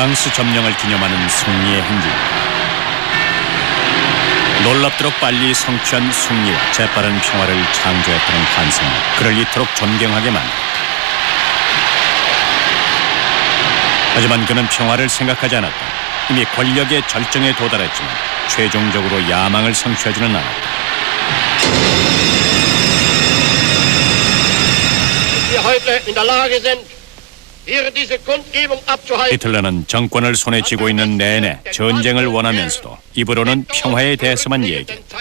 프랑스 점령을 기념하는 승리의 행진. 놀랍도록 빨리 성취한 승리와 재빠른 평화를 창조했다는 환상이 그를 이토록 존경하게 만들었다. 하지만 그는 평화를 생각하지 않았다. 이미 권력의 절정에 도달했지만 최종적으로 야망을 성취하지는 않았다. 히틀러는 정권을 손에 쥐고 있는 내내 전쟁을 원하면서도 입으로는 평화에 대해서만 얘기했다.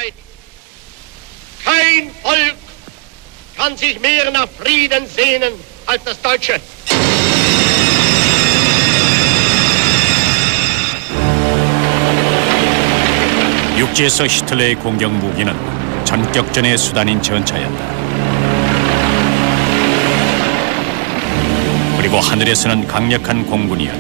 Kein Volk kann sich mehr nach Frieden sehnen als das Deutsche. 육지에서 히틀러의 공격 무기는 전격전의 수단인 전차였다. 그리고 하늘에서는 강력한 공군이었다.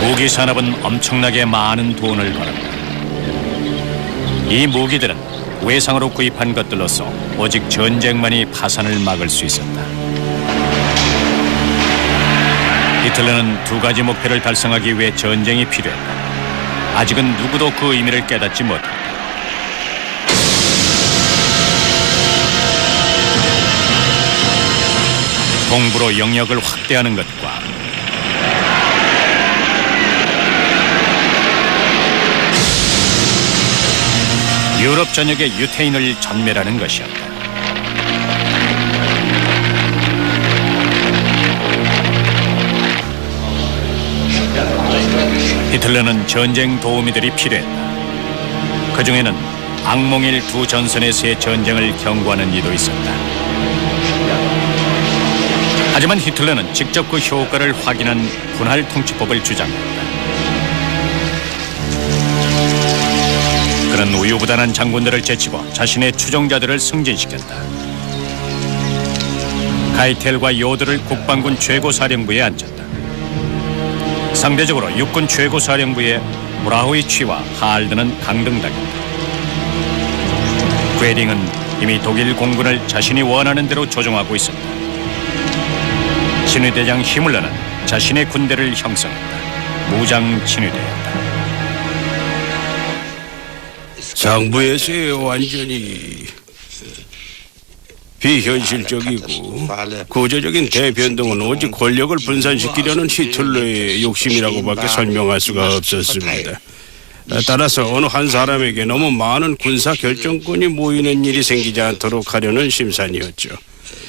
무기 산업은 엄청나게 많은 돈을 벌었다. 이 무기들은 외상으로 구입한 것들로서 오직 전쟁만이 파산을 막을 수 있었다. 히틀러는 두 가지 목표를 달성하기 위해 전쟁이 필요했다. 아직은 누구도 그 의미를 깨닫지 못했다. 동부로 영역을 확대하는 것과 유럽 전역의 유태인을 전멸하는 것이었다. 히틀러는 전쟁 도우미들이 필요했다. 그 중에는 악몽일 두 전선에서의 전쟁을 경고하는 이도 있었다. 하지만 히틀러는 직접 그 효과를 확인한 분할 통치법을 주장했다. 그는 우유부단한 장군들을 제치고 자신의 추종자들을 승진시켰다. 가이텔과 요드를 국방군 최고사령부에 앉혔다. 상대적으로 육군 최고사령부에 브라우이치와 하알드는 강등당했다. 괴링은 이미 독일 공군을 자신이 원하는 대로 조종하고 있었다. 친위대장 히물러는 자신의 군대를 형성했다. 무장 친위대였다. 장부에서의 완전히 비현실적이고 구조적인 대변동은 오직 권력을 분산시키려는 히틀러의 욕심이라고밖에 설명할 수가 없었습니다. 따라서 어느 한 사람에게 너무 많은 군사 결정권이 모이는 일이 생기지 않도록 하려는 심산이었죠.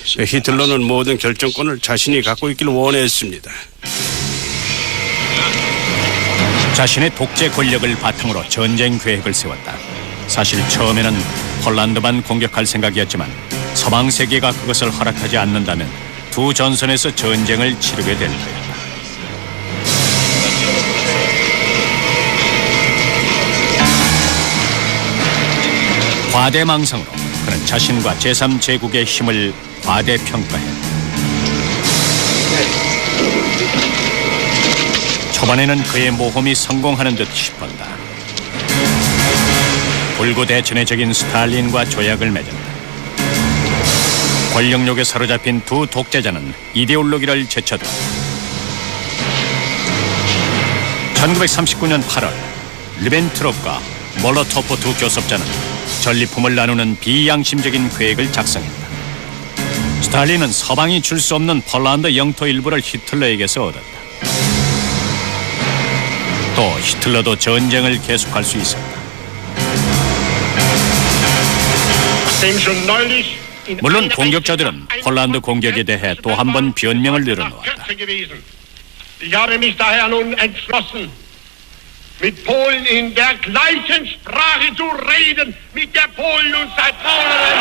히틀러는 모든 결정권을 자신이 갖고 있길 원했습니다. 자신의 독재 권력을 바탕으로 전쟁 계획을 세웠다. 사실 처음에는 폴란드만 공격할 생각이었지만 서방 세계가 그것을 허락하지 않는다면 두 전선에서 전쟁을 치르게 될 거였다. 과대망상으로 그는 자신과 제3제국의 힘을 과대평가했다. 초반에는 그의 모험이 성공하는 듯 싶었다. 불구대천의 스탈린과 조약을 맺었다. 권력욕에 사로잡힌 두 독재자는 이데올로기를 제쳐두었다. 1939년 8월 리벤트롭과 몰로토프 두 교섭자는 전리품을 나누는 비양심적인 계획을 작성했다. 스탈린은 서방이 줄 수 없는 폴란드 영토 일부를 히틀러에게서 얻었다. 또 히틀러도 전쟁을 계속할 수 있었다. 물론 공격자들은 폴란드 공격에 대해 또 한 번 변명을 늘어놓았다. mit Polen in der gleichen Sprache zu reden, mit der Polen uns seit Monaten.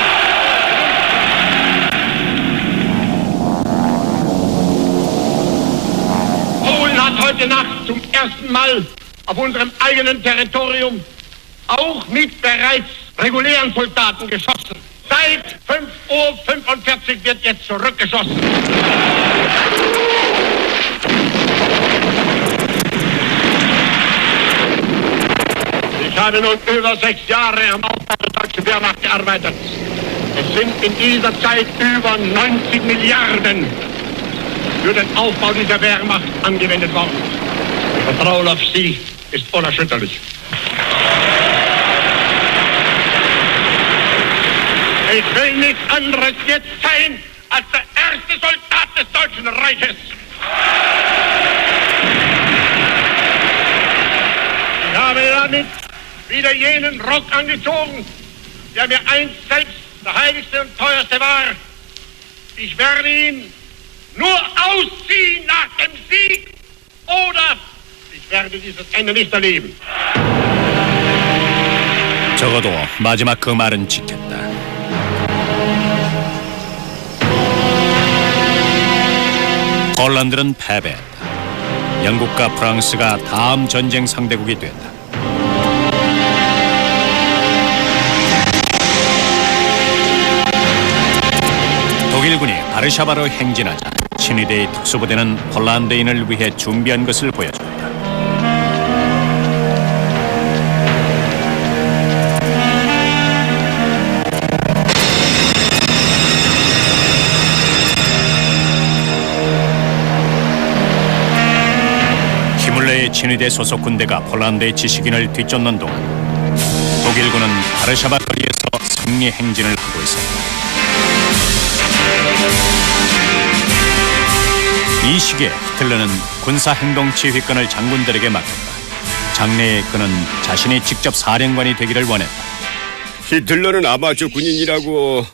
Polen hat heute Nacht zum ersten Mal auf unserem eigenen Territorium auch mit bereits regulären Soldaten geschossen. Seit 5:45 Uhr wird jetzt zurückgeschossen. Ich habe nun über 6 Jahre am Aufbau der deutschen Wehrmacht gearbeitet. Es sind in dieser Zeit über 90 Milliarden für den Aufbau dieser Wehrmacht angewendet worden. Das Vertrauen auf Sie ist unerschütterlich. Ich will nichts anderes jetzt sein als der erste Soldat des Deutschen Reiches. Ich habe damit wieder jenen Rock angezogen, der mir einst selbst der heiligste und teuerste war. Ich werde ihn nur ausziehen nach dem Sieg oder ich werde dieses Ende nicht erleben. 적어도 마지막 그 말은 지켰다. 폴란드는 패배했다. 영국과 프랑스가 다음 전쟁 상대국이 된다. 독일군이 바르샤바로 행진하자 친위대의 특수부대는 폴란드인을 위해 준비한 것을 보여준다. 히물레의 친위대 소속 군대가 폴란드의 지식인을 뒤쫓는 동안 독일군은 바르샤바 거리에서 승리 행진을 하고 있었다. 이 시기에 히틀러는 군사행동지휘권을 장군들에게 맡겼다. 장래에 그는 자신이 직접 사령관이 되기를 원했다. 히틀러는 아마추어 군인이라고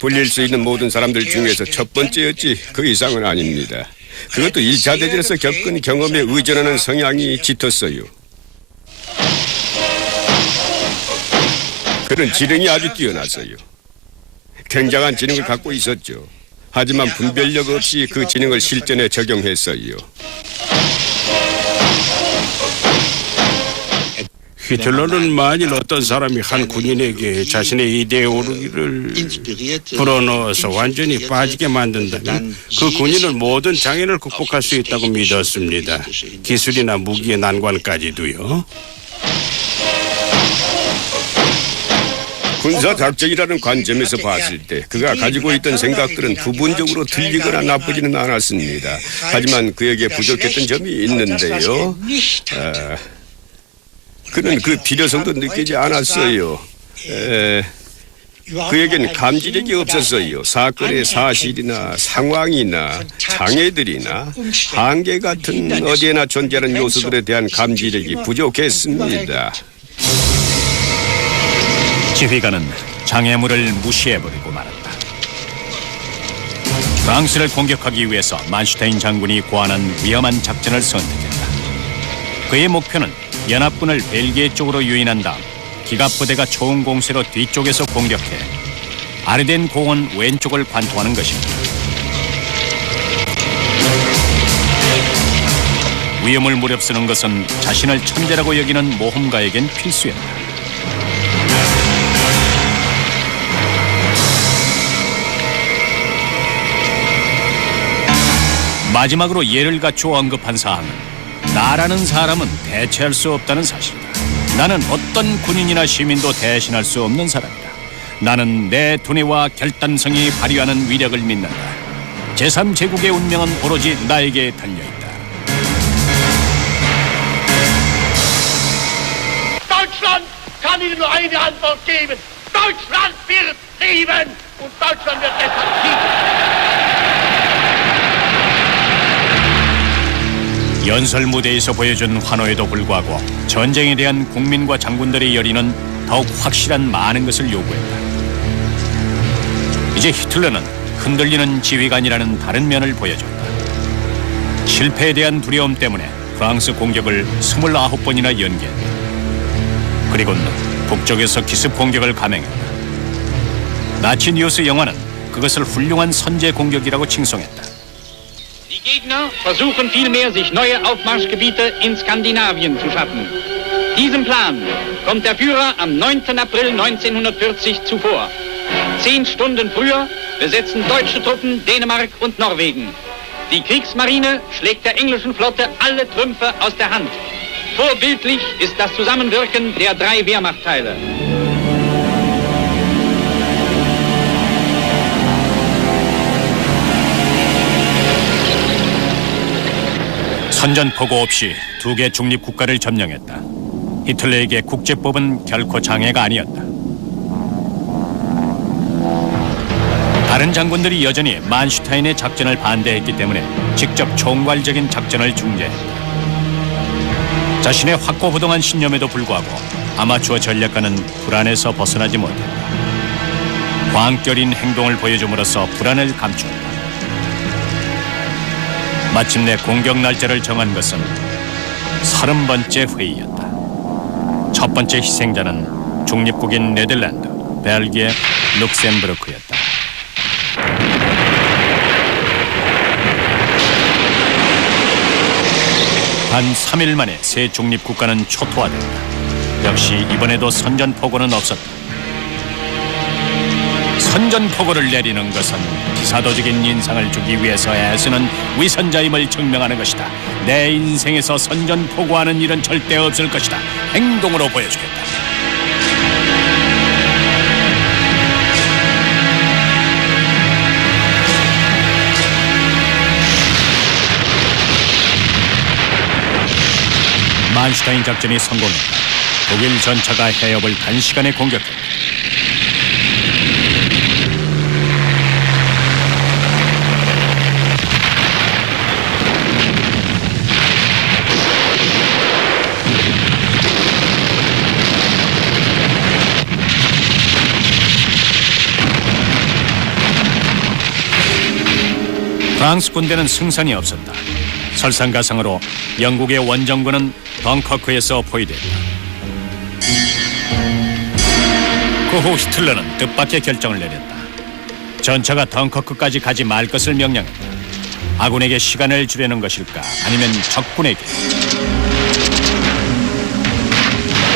불릴 수 있는 모든 사람들 중에서 첫 번째였지 그 이상은 아닙니다. 그것도 1차 대전에서 겪은 경험에 의존하는 성향이 짙었어요. 그는 지능이 아주 뛰어났어요. 굉장한 지능을 갖고 있었죠. 하지만 분별력 없이 그 지능을 실전에 적용했어요. 히틀러는 만일 어떤 사람이 한 군인에게 자신의 이데올로기를 불어넣어서 완전히 빠지게 만든다면 그 군인은 모든 장애를 극복할 수 있다고 믿었습니다. 기술이나 무기의 난관까지도요. 군사작전이라는 관점에서 봤을 때 그가 가지고 있던 생각들은 부분적으로 틀리거나 나쁘지는 않았습니다. 하지만 그에게 부족했던 점이 있는데요. 그는 그 필요성도 느끼지 않았어요. 그에겐 감지력이 없었어요. 사건의 사실이나 상황이나 장애들이나 한계 같은 어디에나 존재하는 요소들에 대한 감지력이 부족했습니다. 지휘관은 장애물을 무시해버리고 말았다. 프랑스를 공격하기 위해서 만슈타인 장군이 고안한 위험한 작전을 선택했다. 그의 목표는 연합군을 벨기에 쪽으로 유인한 다음 기갑부대가 초음 공세로 뒤쪽에서 공격해 아르덴 공원 왼쪽을 관통하는 것입니다. 위험을 무릅쓰는 것은 자신을 천재라고 여기는 모험가에겐 필수였다. 마지막으로 예를 갖추어 언급한 사항은 나라는 사람은 대체할 수 없다는 사실이다. 나는 어떤 군인이나 시민도 대신할 수 없는 사람이다. 나는 내 두뇌와 결단성이 발휘하는 위력을 믿는다. 제3제국의 운명은 오로지 나에게 달려있다. Deutschland kann Ihnen nur eine Antwort geben. Deutschland wird leben und Deutschland wird deshalb siegen. 연설 무대에서 보여준 환호에도 불구하고 전쟁에 대한 국민과 장군들의 열의는 더욱 확실한 많은 것을 요구했다. 이제 히틀러는 흔들리는 지휘관이라는 다른 면을 보여줬다. 실패에 대한 두려움 때문에 프랑스 공격을 29번이나 연기했다. 그리고는 북쪽에서 기습 공격을 감행했다. 나치 뉴스 영화는 그것을 훌륭한 선제 공격이라고 칭송했다. Die Gegner versuchen vielmehr, sich neue Aufmarschgebiete in Skandinavien zu schaffen. Diesem Plan kommt der Führer am 9. April 1940 zuvor. 10 Stunden früher besetzen deutsche Truppen Dänemark und Norwegen. Die Kriegsmarine schlägt der englischen Flotte alle Trümpfe aus der Hand. Vorbildlich ist das Zusammenwirken der 3 Wehrmachtteile. 선전포고 없이 두 개 중립 국가를 점령했다. 히틀러에게 국제법은 결코 장애가 아니었다. 다른 장군들이 여전히 만슈타인의 작전을 반대했기 때문에 직접 총괄적인 작전을 중재했다. 자신의 확고부동한 신념에도 불구하고 아마추어 전략가는 불안에서 벗어나지 못했다. 광결인 행동을 보여줌으로써 불안을 감추었다. 마침내 공격 날짜를 정한 것은 30번째 회의였다. 첫 번째 희생자는 중립국인 네덜란드, 벨기에, 룩셈부르크였다. 단 3일 만에 새 중립국가는 초토화됐다. 역시 이번에도 선전포고는 없었다. 선전포고를 내리는 것은 기사도적인 인상을 주기 위해서 애쓰는 위선자임을 증명하는 것이다. 내 인생에서 선전포고하는 일은 절대 없을 것이다. 행동으로 보여주겠다. 만슈타인 작전이 성공했다. 독일 전차가 해협을 단시간에 공격했다. 프랑스 군대는 승산이 없었다. 설상가상으로 영국의 원정군은 덩커크에서 포위됐다. 그 후 히틀러는 뜻밖의 결정을 내렸다. 전차가 덩커크까지 가지 말 것을 명령했다. 아군에게 시간을 주려는 것일까, 아니면 적군에게?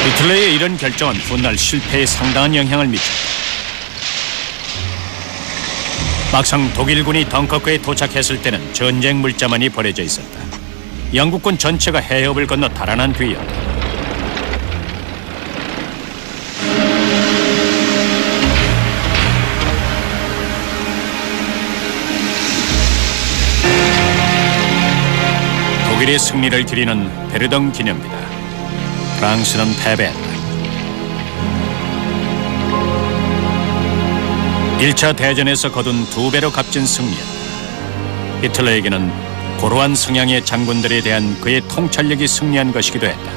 히틀러의 이런 결정은 훗날 실패에 상당한 영향을 미쳤다. 막상 독일군이 덩커크에 도착했을 때는 전쟁 물자만이 버려져 있었다. 영국군 전체가 해협을 건너 달아난 뒤였다. 독일의 승리를 기리는 베르덩 기념비다. 프랑스는 패배했다. 1차 대전에서 거둔 2배로 값진 승리였다. 히틀러에게는 고루한 성향의 장군들에 대한 그의 통찰력이 승리한 것이기도 했다.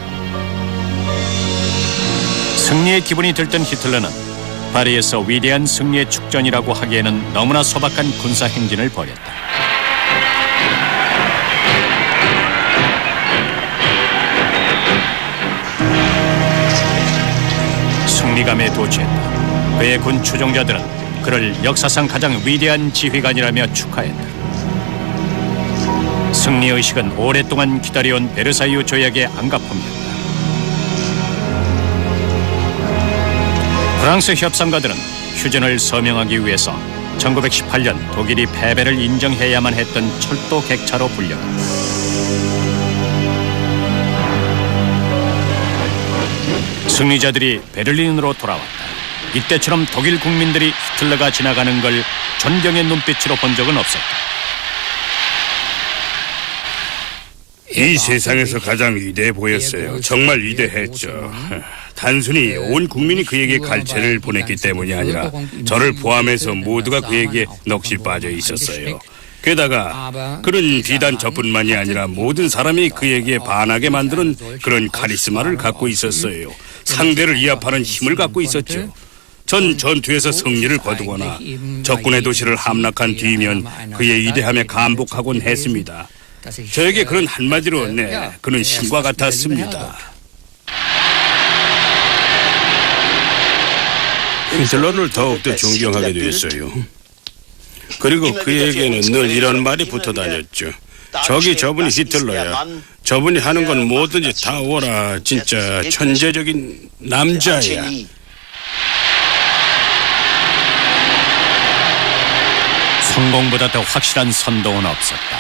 승리의 기분이 들던 히틀러는 파리에서 위대한 승리의 축전이라고 하기에는 너무나 소박한 군사 행진을 벌였다. 승리감에 도취했다. 그의 군 추종자들은 그를 역사상 가장 위대한 지휘관이라며 축하했다. 승리의식은 오랫동안 기다려온 베르사유 조약의 안가품이었다. 프랑스 협상가들은 휴전을 서명하기 위해서 1918년 독일이 패배를 인정해야만 했던 철도 객차로 불렸다. 승리자들이 베를린으로 돌아왔다. 이때처럼 독일 국민들이 히틀러가 지나가는 걸 존경의 눈빛으로 본 적은 없었다. 이 세상에서 가장 위대해 보였어요. 정말 위대했죠. 단순히 온 국민이 그에게 갈채를 보냈기 때문이 아니라 저를 포함해서 모두가 그에게 넋이 빠져 있었어요. 게다가 그는 비단 저뿐만이 아니라 모든 사람이 그에게 반하게 만드는 그런 카리스마를 갖고 있었어요. 상대를 위압하는 힘을 갖고 있었죠. 전 전투에서 승리를 거두거나 적군의 도시를 함락한 뒤면 그의 위대함에 감복하곤 했습니다. 저에게 그는 한마디로 그는 신과 같았습니다. 히틀러를 더욱더 존경하게 됐어요. 그리고 그에게는 늘 이런 말이 붙어 다녔죠. 저분이 히틀러야. 저분이 하는 건 뭐든지 다 오라. 진짜 천재적인 남자야. 성공보다 더 확실한 선동은 없었다.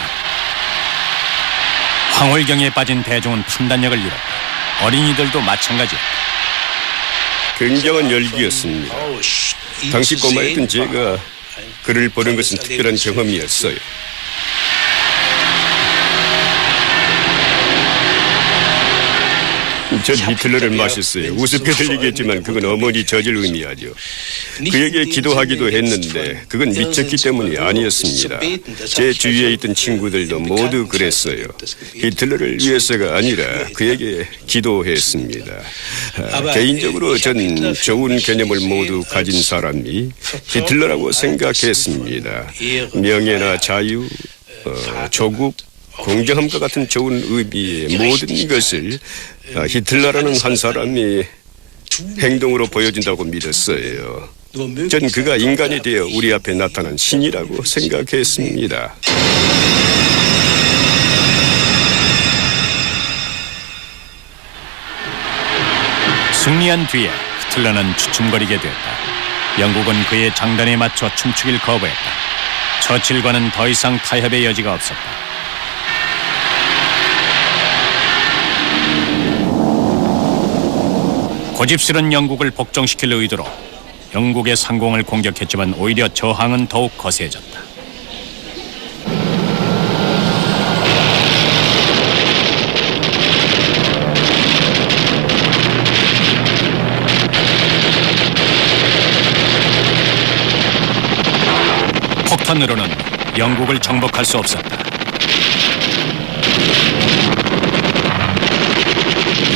황홀경에 빠진 대중은 판단력을 잃었다. 어린이들도 마찬가지였다. 굉장한 열기였습니다. 당시 꼬마였던 제가 그를 보는 것은 특별한 경험이었어요. 전 히틀러를 마셨어요. 우습게 들리겠지만 그건 어머니 젖을 의미하죠. 그에게 기도하기도 했는데 그건 미쳤기 때문이 아니었습니다. 제 주위에 있던 친구들도 모두 그랬어요. 히틀러를 위해서가 아니라 그에게 기도했습니다. 개인적으로 전 좋은 개념을 모두 가진 사람이 히틀러라고 생각했습니다. 명예나 자유, 조국, 공정함과 같은 좋은 의미의 모든 것을 히틀러라는 한 사람이 행동으로 보여준다고 믿었어요. 전 그가 인간이 되어 우리 앞에 나타난 신이라고 생각했습니다. 승리한 뒤에 히틀러는 주춤거리게 되었다. 영국은 그의 장단에 맞춰 춤추길 거부했다. 처칠과는 더 이상 타협의 여지가 없었다. 고집스런 영국을 복종시킬 의도로 영국의 상공을 공격했지만 오히려 저항은 더욱 거세졌다. 폭탄으로는 영국을 정복할 수 없었다.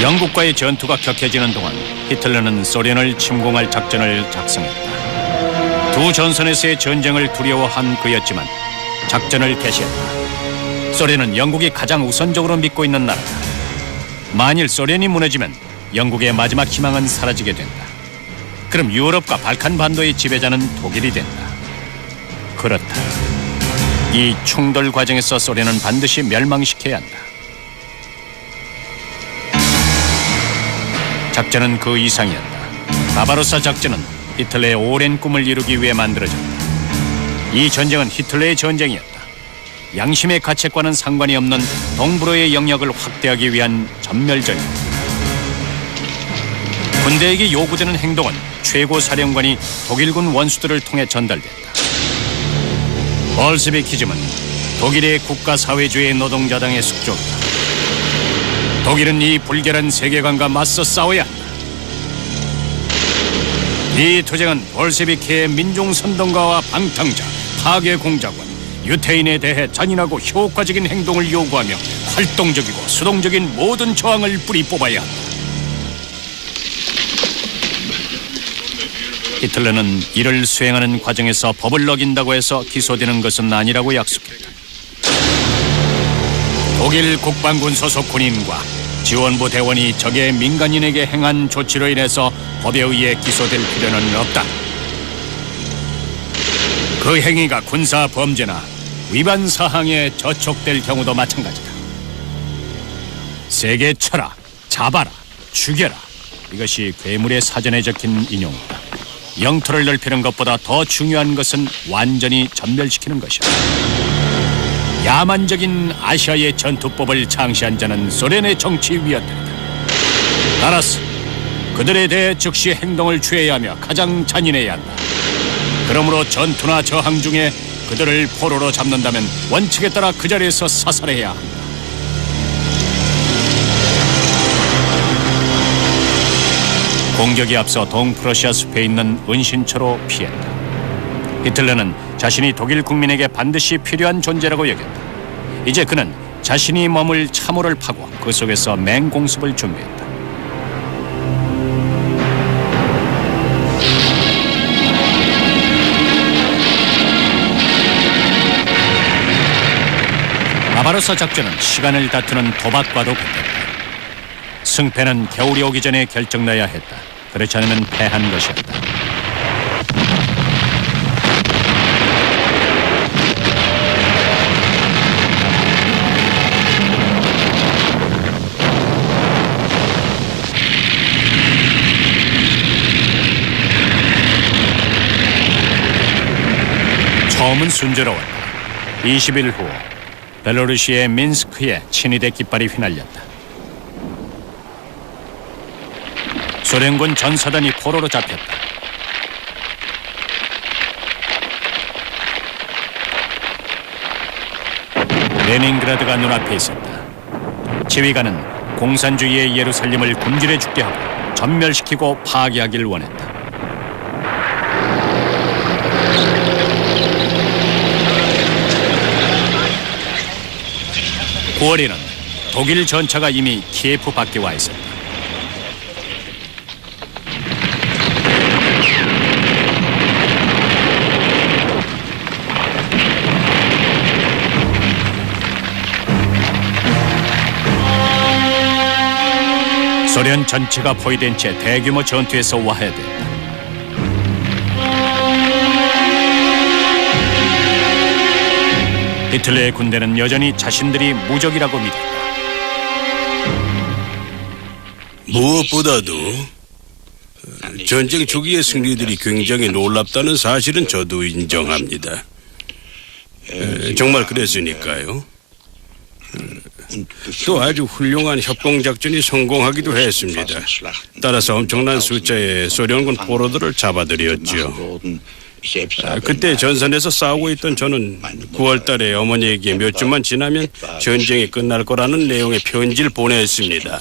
영국과의 전투가 격해지는 동안 히틀러는 소련을 침공할 작전을 작성했다. 두 전선에서의 전쟁을 두려워한 그였지만 작전을 개시했다. 소련은 영국이 가장 우선적으로 믿고 있는 나라다. 만일 소련이 무너지면 영국의 마지막 희망은 사라지게 된다. 그럼 유럽과 발칸 반도의 지배자는 독일이 된다. 그렇다. 이 충돌 과정에서 소련은 반드시 멸망시켜야 한다. 작전은 그 이상이었다. 바바로사 작전은 히틀러의 오랜 꿈을 이루기 위해 만들어졌다. 이 전쟁은 히틀러의 전쟁이었다. 양심의 가책과는 상관이 없는 동브로의 영역을 확대하기 위한 전멸전이었다. 군대에게 요구되는 행동은 최고 사령관이 독일군 원수들을 통해 전달됐다. 볼셰비키즘은 독일의 국가사회주의 노동자당의 숙종이다. 독일은 이 불결한 세계관과 맞서 싸워야 한다. 이 투쟁은 볼셰비키의 민중선동가와 방탕자, 파괴공작원, 유태인에 대해 잔인하고 효과적인 행동을 요구하며 활동적이고 수동적인 모든 저항을 뿌리 뽑아야 한다. 히틀러는 이를 수행하는 과정에서 법을 어긴다고 해서 기소되는 것은 아니라고 약속했다. 독일 국방군 소속 군인과 지원부 대원이 적의 민간인에게 행한 조치로 인해서 법에 의해 기소될 필요는 없다. 그 행위가 군사 범죄나 위반 사항에 저촉될 경우도 마찬가지다. 세게 쳐라, 잡아라, 죽여라. 이것이 괴물의 사전에 적힌 인용이다. 영토를 넓히는 것보다 더 중요한 것은 완전히 전멸시키는 것이다. 야만적인 아시아의 전투법을 창시한 자는 소련의 정치위원들이다. 따라서 그들에 대해 즉시 행동을 취해야 하며 가장 잔인해야 한다. 그러므로 전투나 저항 중에 그들을 포로로 잡는다면 원칙에 따라 그 자리에서 사살해야 한다. 공격이 앞서 동프러시아 숲에 있는 은신처로 피했다. 히틀러는 자신이 독일 국민에게 반드시 필요한 존재라고 여겼다. 이제 그는 자신이 머물 참호를 파고 그 속에서 맹공습을 준비했다. 바바로사 작전은 시간을 다투는 도박과도 같았다. 승패는 겨울이 오기 전에 결정나야 했다. 그렇지 않으면 패한 것이었다. 처음은 순조로웠다. 20일 후 벨로루시의 민스크에 친위대 깃발이 휘날렸다. 소련군 전사단이 포로로 잡혔다. 레닌그라드가 눈앞에 있었다. 지휘관은 공산주의의 예루살렘을 굶주려 죽게 하고 전멸시키고 파괴하길 원했다. 9월에는 독일 전차가 이미 키예프 밖에 와 있었다. 소련 전체가 포위된 채 대규모 전투에서 와해됐다. 히틀러의 군대는 여전히 자신들이 무적이라고 믿었다. 무엇보다도 전쟁 초기의 승리들이 굉장히 놀랍다는 사실은 저도 인정합니다. 정말 그랬으니까요. 또 아주 훌륭한 협공작전이 성공하기도 했습니다. 따라서 엄청난 숫자의 소련군 포로들을 잡아들였죠. 그때 전선에서 싸우고 있던 저는 9월 달에 어머니에게 몇 주만 지나면 전쟁이 끝날 거라는 내용의 편지를 보냈습니다.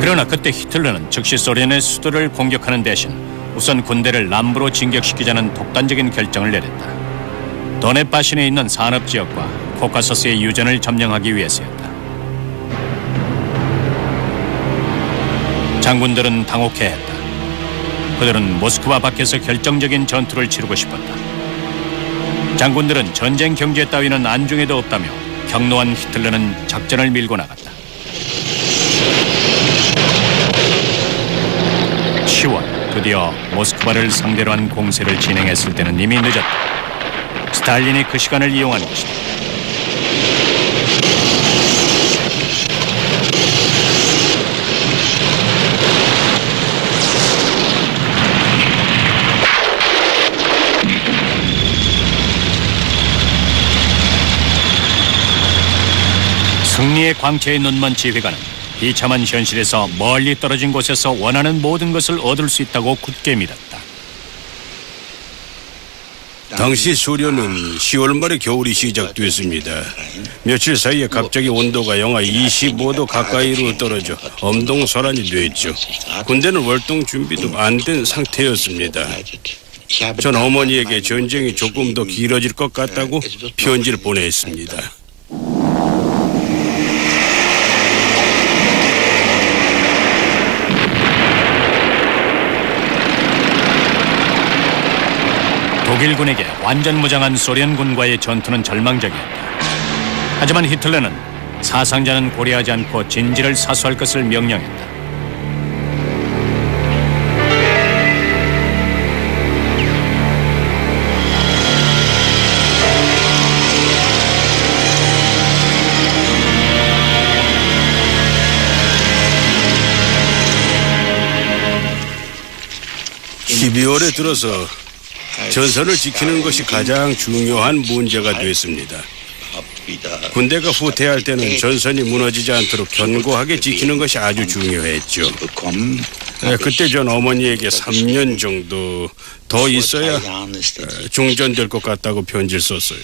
그러나 그때 히틀러는 즉시 소련의 수도를 공격하는 대신 우선 군대를 남부로 진격시키자는 독단적인 결정을 내렸다. 도네파신에 있는 산업지역과 코카서스의 유전을 점령하기 위해서였다. 장군들은 당혹해했다. 그들은 모스크바 밖에서 결정적인 전투를 치르고 싶었다. 장군들은 전쟁 경제 따위는 안중에도 없다며 격노한 히틀러는 작전을 밀고 나갔다. 10월 드디어 모스크바를 상대로 한 공세를 진행했을 때는 이미 늦었다. 스탈린이 그 시간을 이용한 것이다. 승리의 광채에 눈먼 지휘관은 비참한 현실에서 멀리 떨어진 곳에서 원하는 모든 것을 얻을 수 있다고 굳게 믿었다. 당시 소련은 10월 말에 겨울이 시작됐습니다. 며칠 사이에 갑자기 온도가 영하 25도 가까이로 떨어져 엄동설한이 됐죠. 군대는 월동 준비도 안 된 상태였습니다. 전 어머니에게 전쟁이 조금 더 길어질 것 같다고 편지를 보냈습니다. 독일군에게 완전 무장한 소련군과의 전투는 절망적이었다. 하지만 히틀러는 사상자는 고려하지 않고 진지를 사수할 것을 명령했다. (12월에) 들어서 전선을 지키는 것이 가장 중요한 문제가 됐습니다. 군대가 후퇴할 때는 전선이 무너지지 않도록 견고하게 지키는 것이 아주 중요했죠. 그때 전 어머니에게 3년 정도 더 있어야 중전될 것 같다고 편지를 썼어요.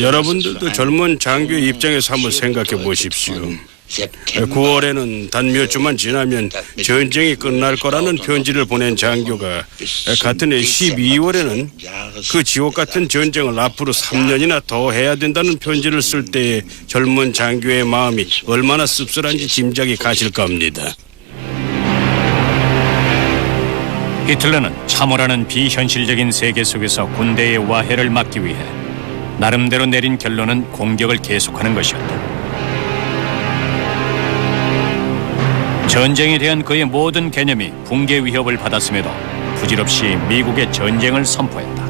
여러분들도 젊은 장교의 입장에서 한번 생각해 보십시오. 9월에는 단 몇 주만 지나면 전쟁이 끝날 거라는 편지를 보낸 장교가 같은 해 12월에는 그 지옥 같은 전쟁을 앞으로 3년이나 더 해야 된다는 편지를 쓸 때의 젊은 장교의 마음이 얼마나 씁쓸한지 짐작이 가실 겁니다. 히틀러는 참호라는 비현실적인 세계 속에서 군대의 와해를 막기 위해 나름대로 내린 결론은 공격을 계속하는 것이었다. 전쟁에 대한 그의 모든 개념이 붕괴 위협을 받았음에도 부질없이 미국의 전쟁을 선포했다.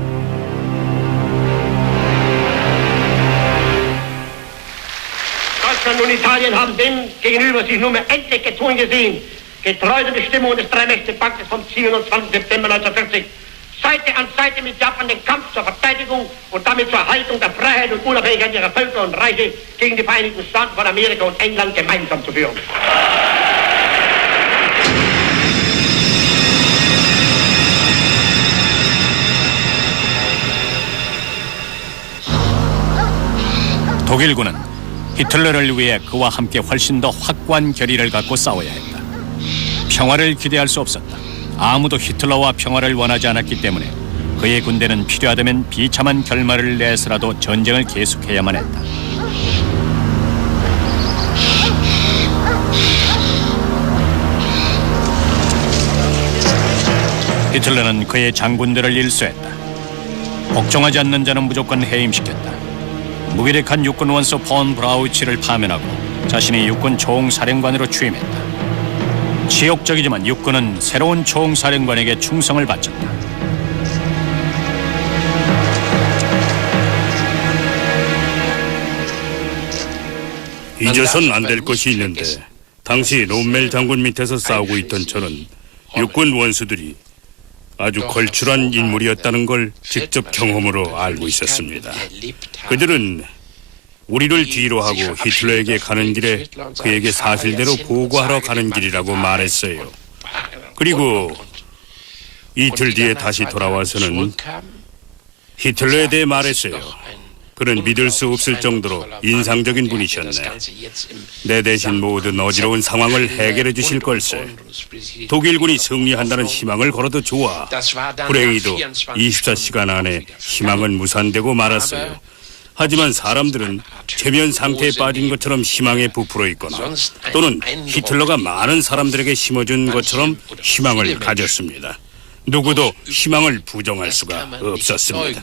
Deutschland und Italien haben dem gegenüber sich nunmehr endlich gezwungen gesehen, getreu den Bestimmungen des Drei-Mächte-Paktes vom 27. September 1940, Seite an Seite mit Japan den Kampf zur Verteidigung und damit zur Erhaltung der Freiheit und Unabhängigkeit ihrer Völker und Reiche gegen die Vereinigten Staaten von Amerika und England gemeinsam zu führen. 독일군은 히틀러를 위해 그와 함께 훨씬 더 확고한 결의를 갖고 싸워야 했다. 평화를 기대할 수 없었다. 아무도 히틀러와 평화를 원하지 않았기 때문에 그의 군대는 필요하다면 비참한 결말을 내서라도 전쟁을 계속해야만 했다. 히틀러는 그의 장군들을 일수했다. 복종하지 않는 자는 무조건 해임시켰다. 무기력한 육군 원수 폰 브라우치를 파면하고 자신이 육군 총사령관으로 취임했다. 치욕적이지만 육군은 새로운 총사령관에게 충성을 바쳤다. 잊어선 안 될 것이 있는데 당시 롬멜 장군 밑에서 싸우고 있던 저는 육군 원수들이 아주 걸출한 인물이었다는 걸 직접 경험으로 알고 있었습니다. 그들은 우리를 뒤로 하고 히틀러에게 가는 길에 그에게 사실대로 보고하러 가는 길이라고 말했어요. 그리고 이틀 뒤에 다시 돌아와서는 히틀러에 대해 말했어요. 그는 믿을 수 없을 정도로 인상적인 분이셨네. 내 대신 모든 어지러운 상황을 해결해 주실 걸세. 독일군이 승리한다는 희망을 걸어도 좋아. 불행히도 24시간 안에 희망은 무산되고 말았어요. 하지만 사람들은 최면 상태에 빠진 것처럼 희망에 부풀어 있거나 또는 히틀러가 많은 사람들에게 심어준 것처럼 희망을 가졌습니다. 누구도 희망을 부정할 수가 없었습니다.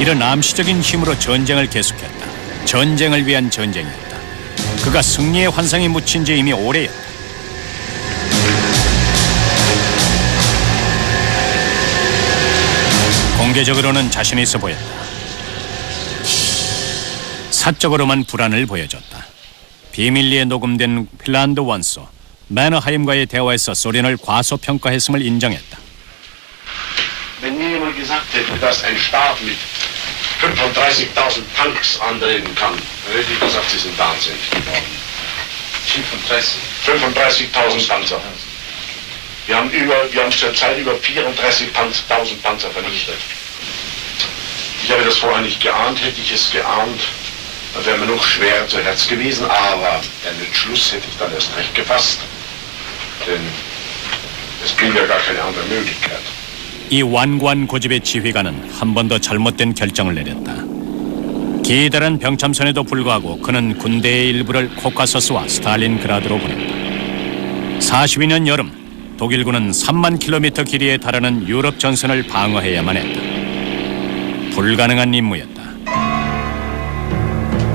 이런 암시적인 힘으로 전쟁을 계속했다. 전쟁을 위한 전쟁이었다. 그가 승리의 환상이 묻힌 지 이미 오래였다. 공개적으로는 자신 있어 보였다. 사적으로만 불안을 보여줬다. 비밀리에 녹음된 핀란드 원소 매너하임과의 대화에서 소련을 과소평가했음을 인정했다. Wenn mir jemand gesagt hätte, dass ein Staat mit 35.000 Tanks antreten kann, dann hätte ich gesagt, Sie sind wahnsinnig geworden. 35.000 Panzer. Wir haben zurzeit über 34.000 Panzer vernichtet. Ich habe das vorher nicht geahnt. Hätte ich es geahnt, dann wäre mir noch schwerer zu Herz gewesen. Aber den Entschluss hätte ich dann erst recht gefasst. Denn es blieb ja gar keine andere Möglichkeit. 이 완고한 고집의 지휘관은 한 번 더 잘못된 결정을 내렸다. 기다란 병참선에도 불구하고 그는 군대의 일부를 코카서스와 스탈린그라드로 보냈다. 42년 여름 독일군은 3만 킬로미터 길이에 달하는 유럽 전선을 방어해야만 했다. 불가능한 임무였다.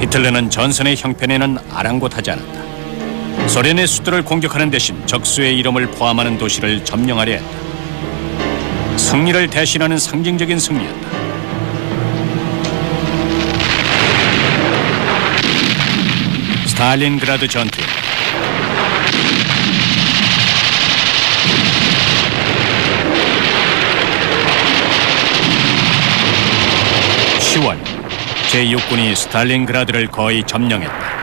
히틀러는 전선의 형편에는 아랑곳하지 않았다. 소련의 수도를 공격하는 대신 적수의 이름을 포함하는 도시를 점령하려 했다. 승리를 대신하는 상징적인 승리였다. 스탈린그라드 전투였다. 10월 제6군이 스탈린그라드를 거의 점령했다.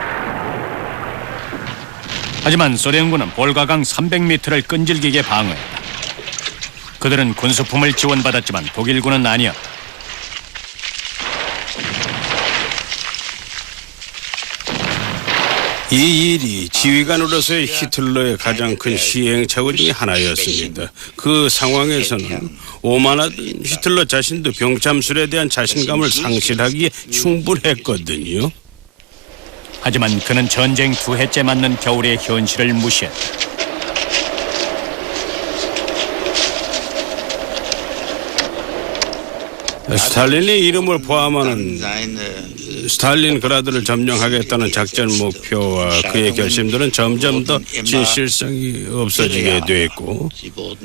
하지만 소련군은 볼가강 300m를 끈질기게 방어했다. 그들은 군수품을 지원받았지만 독일군은 아니었다. 이 일이 지휘관으로서의 히틀러의 가장 큰 시행착오 중에 하나였습니다. 그 상황에서는 오만하던 히틀러 자신도 병참술에 대한 자신감을 상실하기에 충분했거든요. 하지만 그는 전쟁 2해째 맞는 겨울의 현실을 무시했다. 스탈린의 이름을 포함하는 스탈린그라드를 점령하겠다는 작전 목표와 그의 결심들은 점점 더 진실성이 없어지게 됐고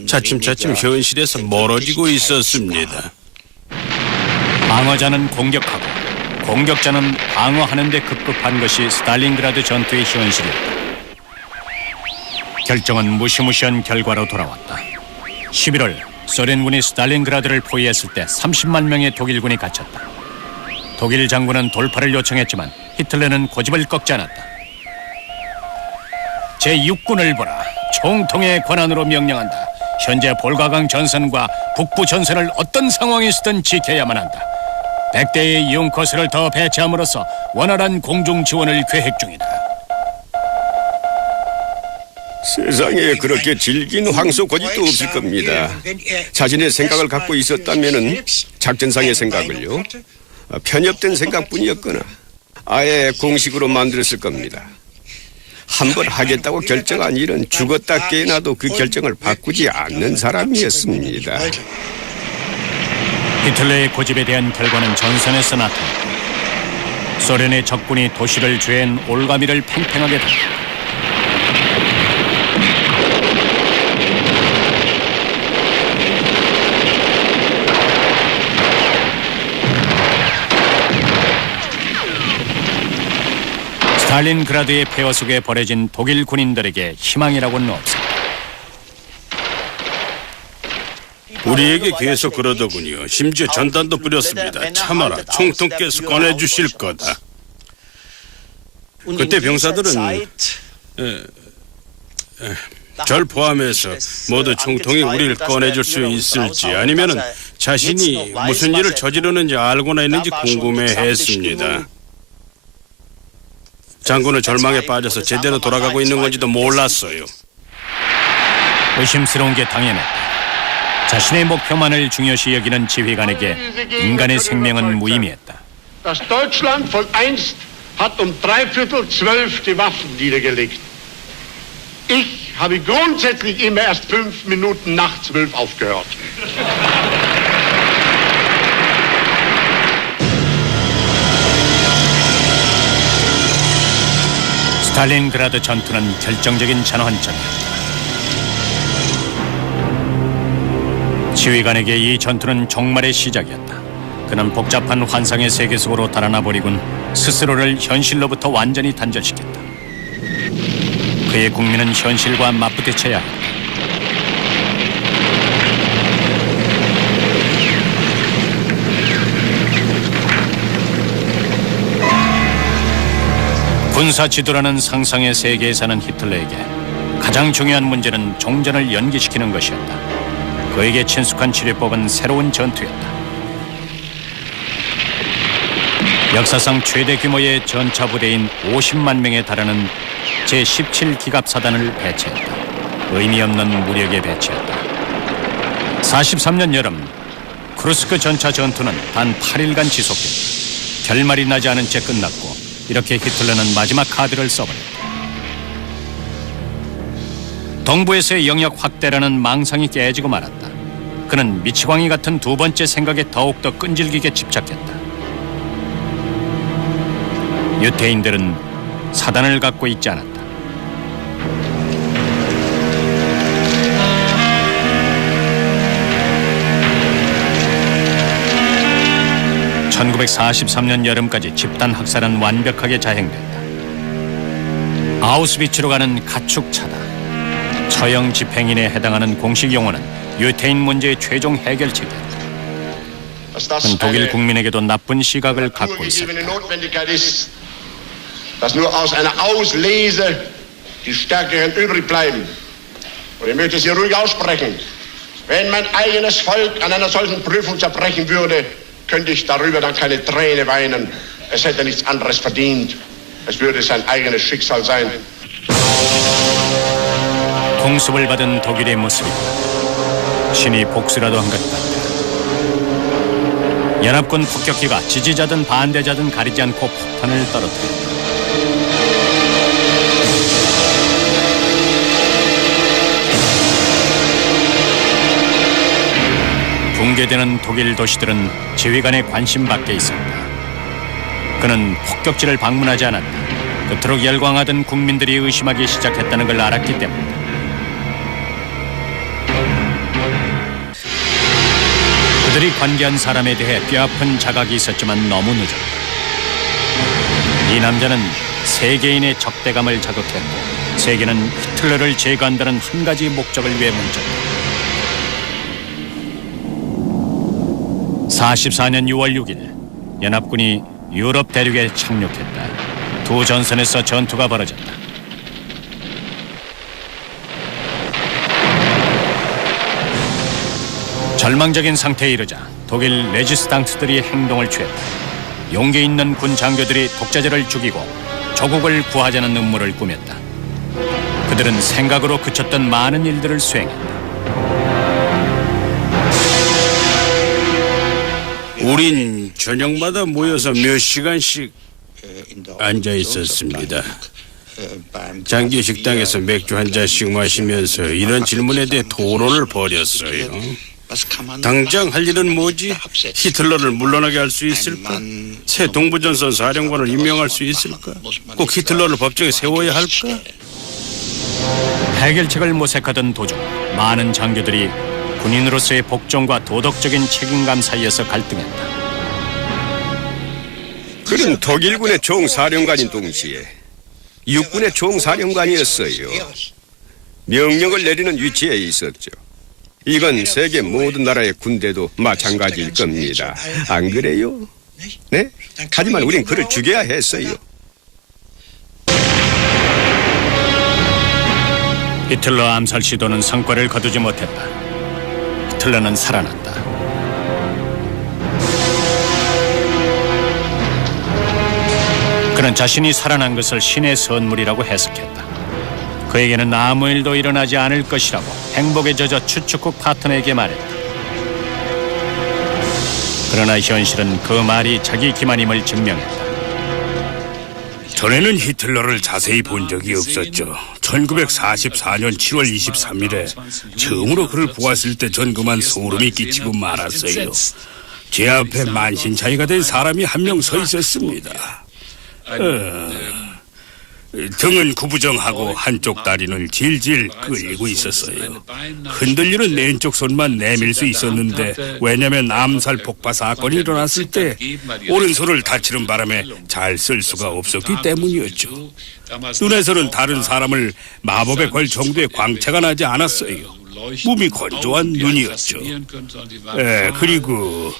차츰차츰 현실에서 멀어지고 있었습니다. 방어자는 공격하고 공격자는 방어하는 데 급급한 것이 스탈린그라드 전투의 현실이었다. 결정은 무시무시한 결과로 돌아왔다. 11월 소련군이 스탈린그라드를 포위했을 때 30만 명의 독일군이 갇혔다. 독일 장군은 돌파를 요청했지만 히틀러는 고집을 꺾지 않았다. 제6군을 보라. 총통의 권한으로 명령한다. 현재 볼가강 전선과 북부 전선을 어떤 상황에서든 지켜야만 한다. 100대의 융커스를 더 배치함으로써 원활한 공중 지원을 계획 중이다. 세상에 그렇게 질긴 황소 고집도 없을 겁니다. 자신의 생각을 갖고 있었다면은 작전상의 생각을요, 편협된 생각뿐이었거나 아예 공식으로 만들었을 겁니다. 한번 하겠다고 결정한 일은 죽었다 깨어나도 그 결정을 바꾸지 않는 사람이었습니다. 히틀러의 고집에 대한 결과는 전선에서 나타났다. 소련의 적군이 도시를 죄인 올가미를 팽팽하게 당했다. 스탈린그라드의 폐허 속에 버려진 독일 군인들에게 희망이라고는 없었다. 우리에게 계속 그러더군요. 심지어 전단도 뿌렸습니다. 참아라, 총통 깨서 꺼내주실 거다. 그때 병사들은 절 포함해서 모두 총통이 우리를 꺼내줄 수 있을지 아니면은 자신이 무슨 일을 저지르는지 알고나 있는지 궁금해했습니다. 장군은 절망에 빠져서 제대로 돌아가고 있는 건지도 몰랐어요. 의심스러운 게 당연했다. 자신의 목표만을 중요시 여기는 지휘관에게 인간의 생명은 무의미했다. Das Deutschland von einst hat 11:45 die Waffen niedergelegt. Ich habe grundsätzlich immer erst 5 Minuten nach 12 aufgehört. 스탈린그라드 전투는 결정적인 전환점이었다. 지휘관에게 이 전투는 종말의 시작이었다. 그는 복잡한 환상의 세계 속으로 달아나 버리곤 스스로를 현실로부터 완전히 단절시켰다. 그의 국민은 현실과 맞부딪혀야 한다. 군사 지도라는 상상의 세계에 사는 히틀러에게 가장 중요한 문제는 종전을 연기시키는 것이었다. 그에게 친숙한 치료법은 새로운 전투였다. 역사상 최대 규모의 전차 부대인 50만 명에 달하는 제17기갑사단을 배치했다. 의미 없는 무력의 배치였다. 43년 여름 크루스크 전차 전투는 단 8일간 지속됐다. 결말이 나지 않은 채 끝났고 이렇게 히틀러는 마지막 카드를 써버렸다. 동부에서의 영역 확대라는 망상이 깨지고 말았다. 그는 미치광이 같은 두 번째 생각에 더욱더 끈질기게 집착했다. 유태인들은 사단을 갖고 있지 않았다. (1943년) 여름까지 집단 학살은 완벽하게 자행됐다. 아우스비츠로 가는 가축차다. 처형 집행인에 해당하는 공식 용어는 유태인 문제의 최종 해결책이었다. 그는 독일 국민에게도 나쁜 시각을 갖고 있었다. Dass nur aus einer Auslese die Stärkeren übrig bleiben. Und ich möchte Sie ruhig aussprechen. Wenn mein eigenes Volk an einer solchen Prüfung zerbrechen würde, könnte ich darüber dann keine Träne weinen. Es hätte nichts anderes verdient. Es würde sein eigenes Schicksal sein. 공습을 받은 독일의 모습이다. 신이 복수라도 한 것 같다. 연합군 폭격기가 지지자든 반대자든 가리지 않고 폭탄을 떨어뜨렸다. 붕괴되는 독일 도시들은 지휘관의 관심 밖에 있었다. 그는 폭격지를 방문하지 않았다. 그토록 열광하던 국민들이 의심하기 시작했다는 걸 알았기 때문이다. 그들이 관계한 사람에 대해 뼈아픈 자각이 있었지만 너무 늦었다. 이 남자는 세계인의 적대감을 자극했고 세계는 히틀러를 제거한다는 한 가지 목적을 위해 뭉쳤다. 44년 6월 6일 연합군이 유럽 대륙에 착륙했다. 두 전선에서 전투가 벌어졌다. 절망적인 상태에 이르자 독일 레지스탕트들이 행동을 취했다. 용기 있는 군 장교들이 독자제를 죽이고 조국을 구하자는 음모를 꾸몄다. 그들은 생각으로 그쳤던 많은 일들을 수행했다. 우린 저녁마다 모여서 몇 시간씩 앉아 있었습니다. 장기 식당에서 맥주 한 잔씩 마시면서 이런 질문에 대해 토론을 벌였어요. 당장 할 일은 뭐지? 히틀러를 물러나게 할 수 있을까? 새 동부전선 사령관을 임명할 수 있을까? 꼭 히틀러를 법정에 세워야 할까? 해결책을 모색하던 도중 많은 장교들이 군인으로서의 복종과 도덕적인 책임감 사이에서 갈등했다. 그는 독일군의 총사령관인 동시에 육군의 총사령관이었어요. 명령을 내리는 위치에 있었죠. 이건 세계 모든 나라의 군대도 마찬가지일 겁니다. 안 그래요? 네? 하지만 우린 그를 죽여야 했어요. 히틀러 암살 시도는 성과를 거두지 못했다. 히틀러는 살아났다. 그는 자신이 살아난 것을 신의 선물이라고 해석했다. 그에게는 아무 일도 일어나지 않을 것이라고 행복에 젖어 추측국 파트너에게 말했다. 그러나 현실은 그 말이 자기 기만임을 증명했다. 전에는 히틀러를 자세히 본 적이 없었죠. 1944년 7월 23일에 처음으로 그를 보았을 때 전 그만 소름이 끼치고 말았어요. 제 앞에 만신창이가 된 사람이 한 명 서 있었습니다. 등은 구부정하고 한쪽 다리는 질질 끌리고 있었어요. 흔들리는 왼쪽 손만 내밀 수 있었는데 왜냐면 암살 폭파 사건이 일어났을 때 오른손을 다치는 바람에 잘 쓸 수가 없었기 때문이었죠. 눈에서는 다른 사람을 마법에 걸 정도의 광채가 나지 않았어요. 몸이 건조한 눈이었죠. 그리고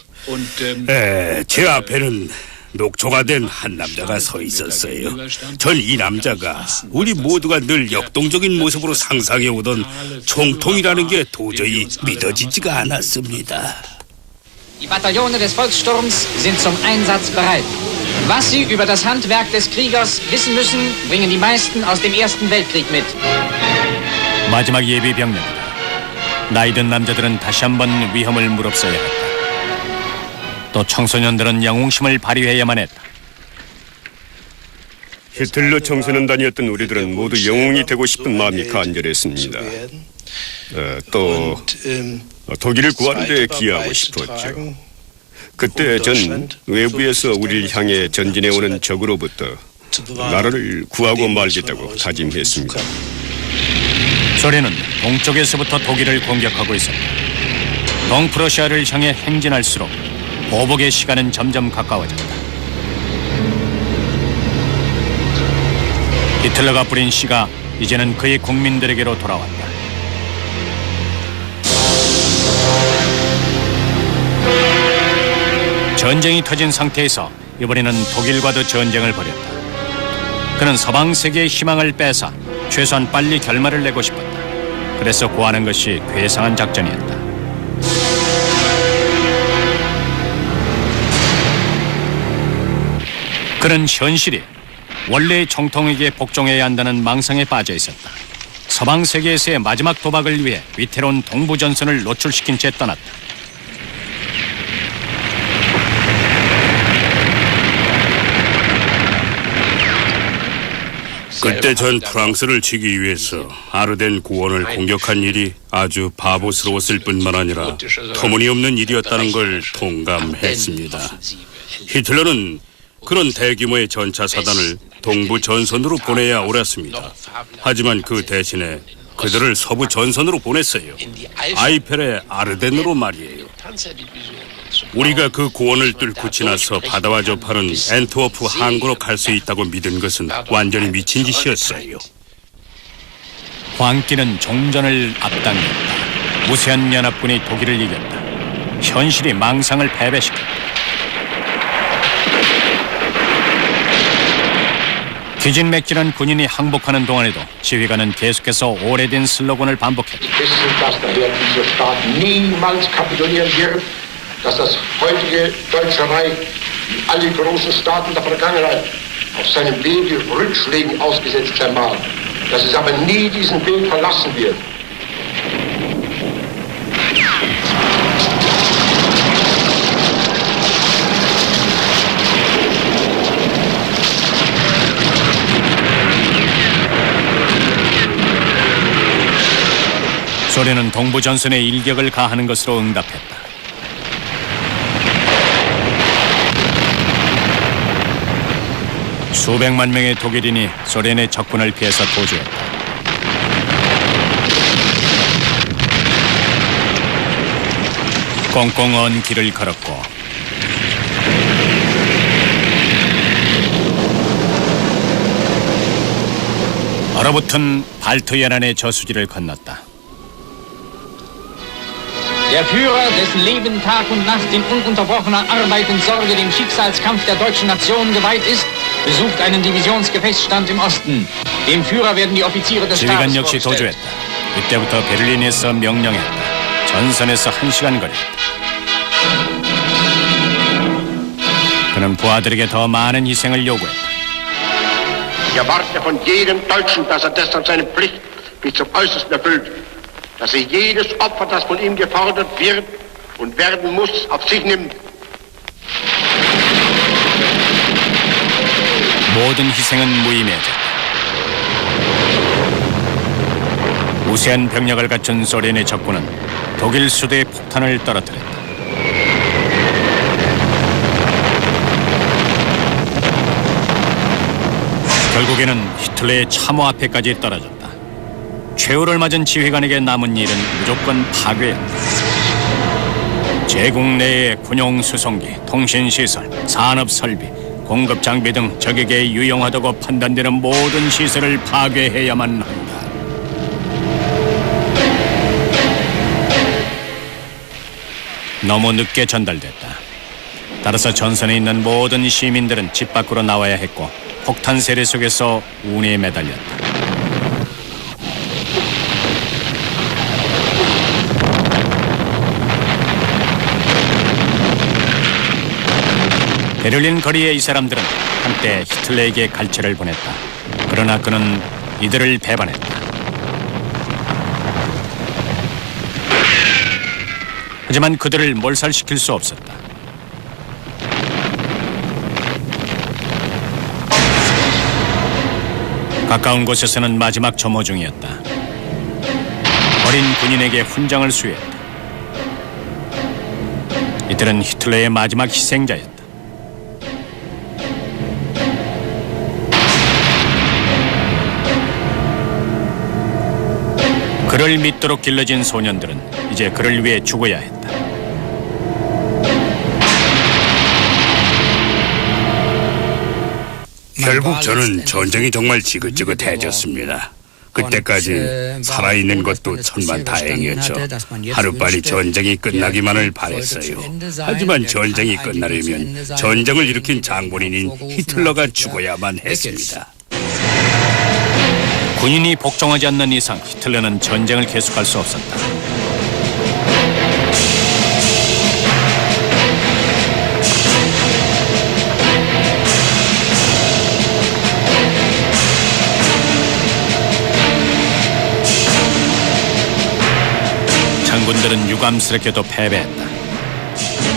제 앞에는 녹초가 된 한 남자가 서 있었어요. 전 이 남자가 우리 모두가 늘 역동적인 모습으로 상상해오던 총통이라는 게 도저히 믿어지지가 않았습니다. Die Bataillone des Volkssturms sind zum Einsatz bereit. Was Sie über das Handwerk des Kriegers wissen müssen, bringen die meisten aus dem Ersten Weltkrieg mit. 마지막 예비 병력이다. 나이든 남자들은 다시 한번 위험을 무릅써야 했다. 또 청소년들은 영웅심을 발휘해야만 했다. 히틀러 청소년단이었던 우리들은 모두 영웅이 되고 싶은 마음이 간절했습니다. 또 독일을 구하는 데 기여하고 싶었죠. 그때 전 외부에서 우리를 향해 전진해오는 적으로부터 나라를 구하고 말겠다고 다짐했습니다. 소련은 동쪽에서부터 독일을 공격하고 있었다. 동프러시아를 향해 행진할수록 보복의 시간은 점점 가까워졌다. 히틀러가 뿌린 씨가 이제는 그의 국민들에게로 돌아왔다. 전쟁이 터진 상태에서 이번에는 독일과도 전쟁을 벌였다. 그는 서방 세계의 희망을 빼앗아 최소한 빨리 결말을 내고 싶었다. 그래서 고하는 것이 괴상한 작전이었다. 그는 현실이 원래의 정통에게 복종해야 한다는 망상에 빠져 있었다. 서방 세계에서의 마지막 도박을 위해 위태로운 동부전선을 노출시킨 채 떠났다. 그때 전 프랑스를 치기 위해서 아르덴 구원을 공격한 일이 아주 바보스러웠을 뿐만 아니라 터무니없는 일이었다는 걸 통감했습니다. 히틀러는 그런 대규모의 전차 사단을 동부 전선으로 보내야 옳았습니다. 하지만 그 대신에 그들을 서부 전선으로 보냈어요. 아이펠의 아르덴으로 말이에요. 우리가 그 고원을 뚫고 지나서 바다와 접하는 엔트워프 항구로 갈 수 있다고 믿은 것은 완전히 미친 짓이었어요. 광기는 종전을 앞당겼다. 무세한 연합군이 독일을 이겼다. 현실이 망상을 패배시켰다. 기진맥진한 군인이 항복하는 동안에도 지휘관은 계속해서 오래된 슬로건을 반복했다. wissen, dass daher dieser Staat niemals kapitulieren wird, dass das heutige Deutsche Reich, wie alle großen Staaten der Vergangenheit, auf seinem Wege Rückschlägen ausgesetzt sein mag, dass es aber nie diesen Weg verlassen wird. 소련은 동부 전선에 일격을 가하는 것으로 응답했다. 수백만 명의 독일인이 소련의 적군을 피해서 도주했다. 꽁꽁 언 길을 걸었고 얼어붙은 발트 연안의 저수지를 건넜다. Der Führer, dessen Leben Tag und Nacht in ununterbrochener Arbeit und Sorge dem Schicksalskampf der deutschen Nation geweiht ist, besucht einen Divisionsgefechtsstand im Osten. Dem Führer werden die Offiziere des 지휘관 Stabs 역시 vorgestellt. 도주했다. 이때부터 베를린에서 명령했다. 전선에서 1시간 거리다. 그는 부하들에게 더 많은 희생을 요구했다. Ich erwarte von jedem Deutschen, dass deshalb seine Pflicht bis zum Äußersten erfüllt, dass jedes Opfer, das von ihm gefordert wird und werden muss, auf sich nimmt. 모든 희생은 무의미해졌다. 우세한 병력을 갖춘 소련의 적군은 독일 수도에 폭탄을 떨어뜨렸다. 결국에는 히틀러의 참호 앞에까지 떨어졌다. 최후를 맞은 지휘관에게 남은 일은 무조건 파괴였다. 제국 내의 군용 수송기, 통신시설, 산업설비, 공급 장비 등 적에게 유용하다고 판단되는 모든 시설을 파괴해야만 한다. 너무 늦게 전달됐다. 따라서 전선에 있는 모든 시민들은 집 밖으로 나와야 했고 폭탄 세례 속에서 운에 매달렸다. 베를린 거리의 이 사람들은 한때 히틀러에게 갈채를 보냈다. 그러나 그는 이들을 배반했다. 하지만 그들을 몰살시킬 수 없었다. 가까운 곳에서는 마지막 점호 중이었다. 어린 군인에게 훈장을 수여했다. 이들은 히틀러의 마지막 희생자였다. 그를 믿도록 길러진 소년들은 이제 그를 위해 죽어야 했다. 결국 저는 전쟁이 정말 지긋지긋해졌습니다. 그때까지 살아있는 것도 천만다행이었죠. 하루빨리 전쟁이 끝나기만을 바랬어요. 하지만 전쟁이 끝나려면 전쟁을 일으킨 장본인인 히틀러가 죽어야만 했습니다. 군인이 복종하지 않는 이상 히틀러는 전쟁을 계속할 수 없었다. 장군들은 유감스럽게도 패배했다.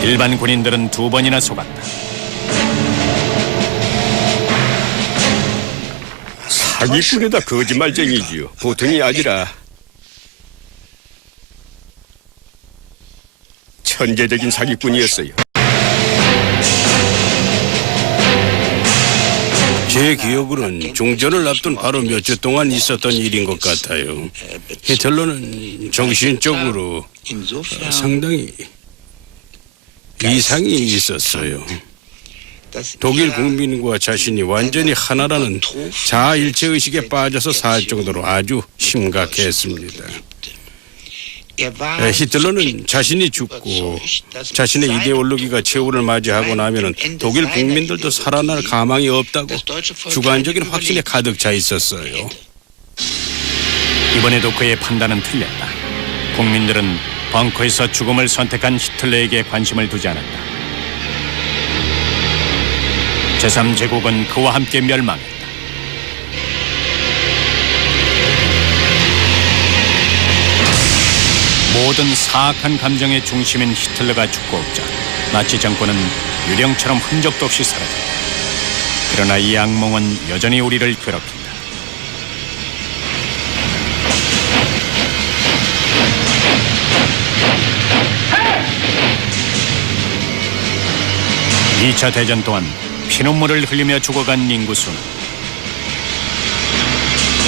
일반 군인들은 2번이나 속았다. 사기꾼이다 거짓말쟁이지요. 보통이 아니라 천재적인 사기꾼이었어요. 제 기억으로는 종전을 앞둔 바로 몇 주 동안 있었던 일인 것 같아요. 히틀러는 정신적으로 상당히 이상이 있었어요. 독일 국민과 자신이 완전히 하나라는 자아일체의식에 빠져서 살 정도로 아주 심각했습니다. 히틀러는 자신이 죽고 자신의 이데올로기가 최후를 맞이하고 나면은 독일 국민들도 살아날 가망이 없다고 주관적인 확신에 가득 차 있었어요. 이번에도 그의 판단은 틀렸다. 국민들은 벙커에서 죽음을 선택한 히틀러에게 관심을 두지 않았다. 제3제국은 그와 함께 멸망했다. 모든 사악한 감정의 중심인 히틀러가 죽고 없자 나치 정권은 유령처럼 흔적도 없이 사라졌다. 그러나 이 악몽은 여전히 우리를 괴롭힌다. 이 2차 대전 동안 피눈물을 흘리며 죽어간 인구수는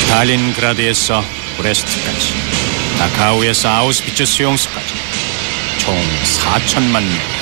스탈린그라드에서 브레스트까지, 다카우에서 아우스비츠 수용소까지 총 4천만 명.